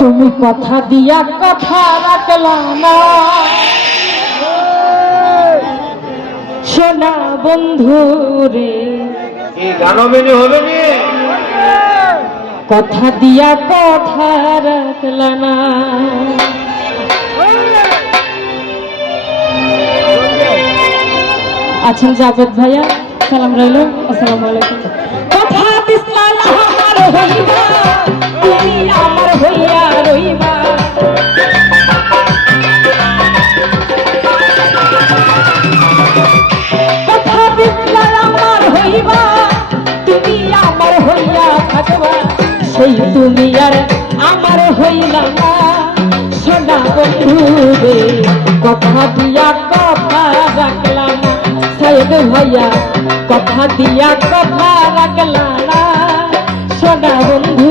তুমি কথা দিয়া কথা রাখলা না। সোনা বন্ধু রে হবে কথা দিয়া কথা রাখলা না। আছেন জাভেদ ভাইয়া সালাম রইল আসসালামু আলাইকুম। কথা দিসলা আমার হইবা তুমি আমার হইয়া সেই তুমি আর আমার হইলা না। সোনা বন্ধুরে কথা দিয়া কথা রাখলা না। সাহেব ভাইয়া, কথা দিয়া কথা রাখলা সোনা বন্ধু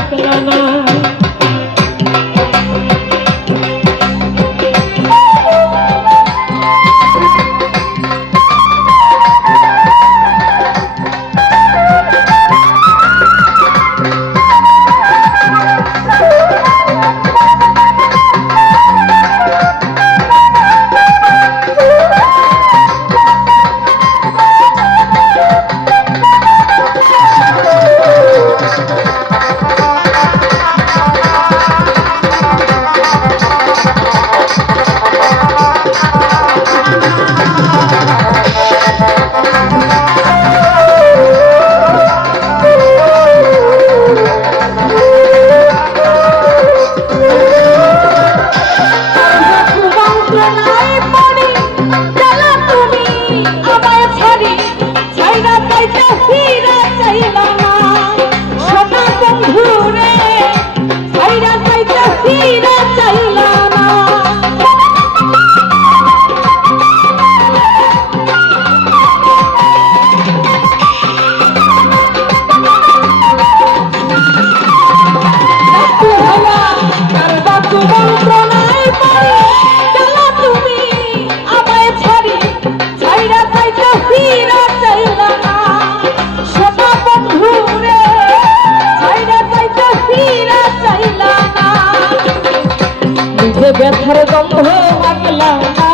ব্যথার গন্ধ লাগলা না।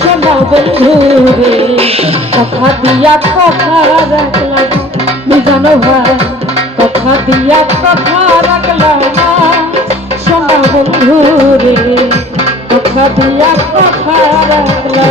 সোনা বন্ধু রে, কথা দিয়া কথা রাখলাম মিজানো ভাই, কথা দিয়া কথা রাখলাম না। সোনা বন্ধু রে, কথা দিয়া কথা রাখলা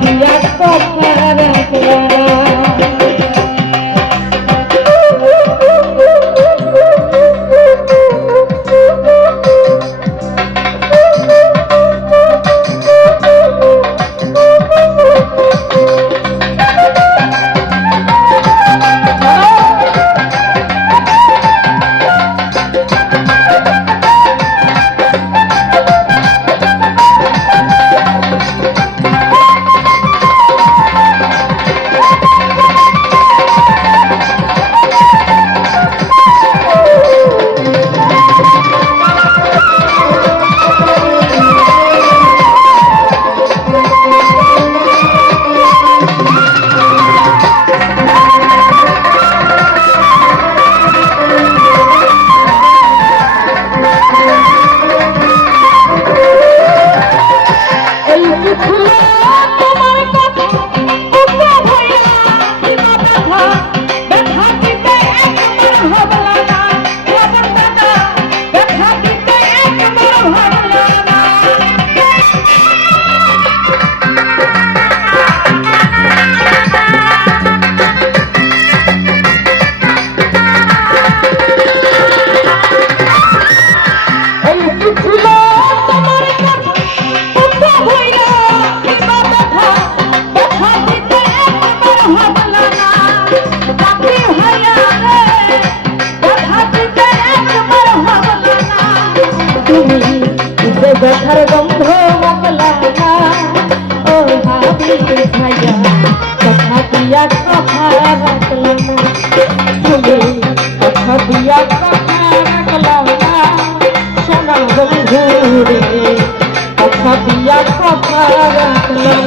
দিয়া কথা ভাবিনি যে ব্যথার গন্ধ মাতলা ও ভাবিনি ভাইয়া, কথা দিয়া কথা রাখলাম তুমি কথা রাখলাম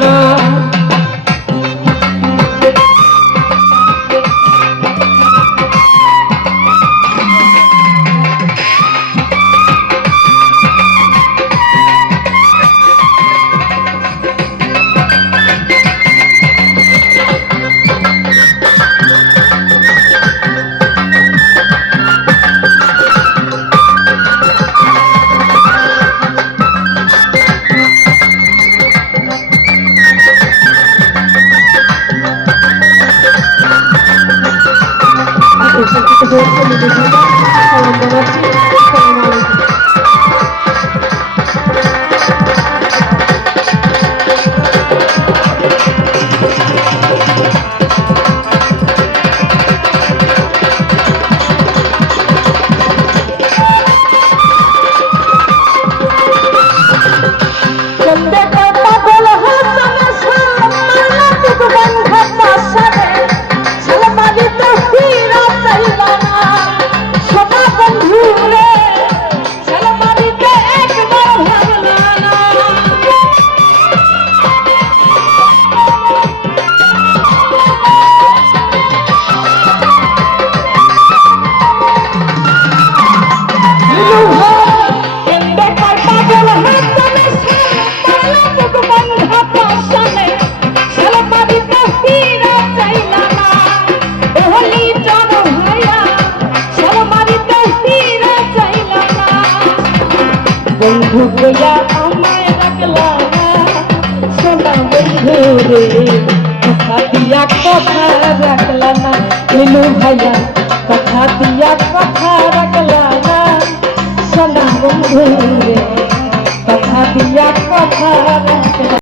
বন্ধু কইয়া আমায় ডাকলা সোনা বন্ধু রে, কথা দিয়া কথা রাখলা না। এলো ভাইয়া, কথা দিয়া কথা রাখলা না। সোনা বন্ধু রে, কথা দিয়া কথা রাখলা